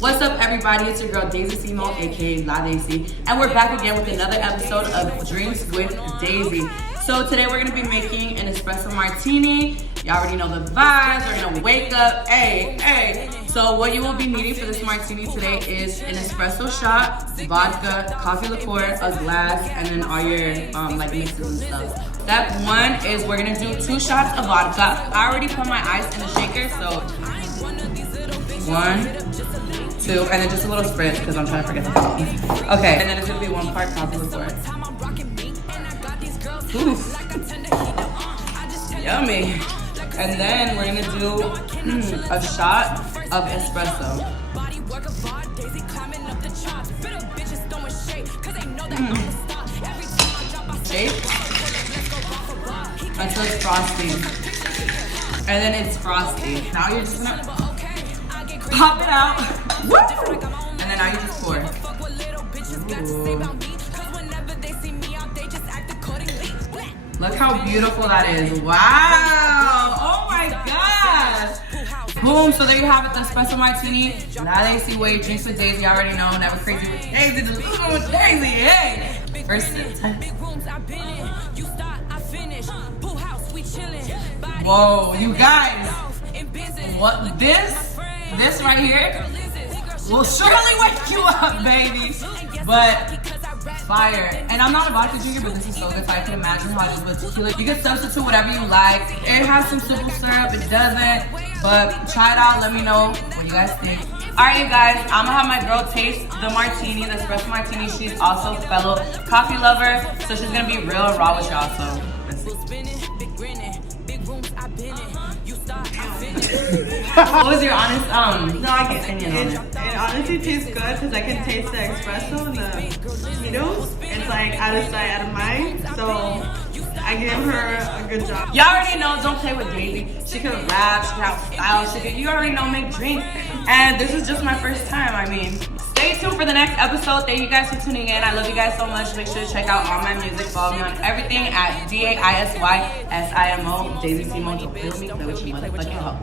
What's up, everybody? It's your girl Daisy Simo, aka La Daisy, and we're back again with another episode of Drinks with Daisy. So today we're gonna be making an espresso martini. Y'all already know the vibes. We're gonna wake up, hey. So what you will be needing for this martini today is an espresso shot, vodka, coffee liqueur, a glass, and then all your like mixes and stuff. Step one is we're gonna do 2 shots of vodka. I already put my ice in the shaker, so 1, 2, and then just a little spritz because I'm trying to forget the coffee. Okay, and then it's gonna be 1 part coffee liqueur. Oof. Yummy. And then we're gonna do a shot of espresso. Shake until it's frosty. And then it's frosty. Now you're just gonna pop it out. Woo! And then now you just pour. Ooh. Look how beautiful that is. Wow! Oh my gosh! Boom, so there you have it, the espresso martini. Now they see way drinks with Daisy. I already know, never crazy with Daisy, delusional with Daisy, hey! First sip. Whoa, you guys! What, this right here will surely wake you up, baby! But fire. And I'm not a vodka drinker, but this is so good, so I can imagine how it is with tequila. You can substitute whatever you like. It has some simple syrup, it doesn't. But try it out, let me know what you guys think. Alright, you guys, I'm gonna have my girl taste the martini, the espresso martini. She's also a fellow coffee lover, so she's gonna be real raw with y'all, so let's see. What was your honest opinion on it? It honestly tastes good because I can taste the espresso and the Cheetos. It's like out of sight, out of mind. So I give her a good job. Y'all already know, don't play with Daisy. She can rap, she can have style, you already know, make drinks. And this is just my first time, I mean. Stay tuned for the next episode. Thank you guys for tuning in. I love you guys so much. Make sure to check out all my music. Follow me on everything at DAISYSIMO. Daisy Simo, don't feel me, play with your motherfucking hoe.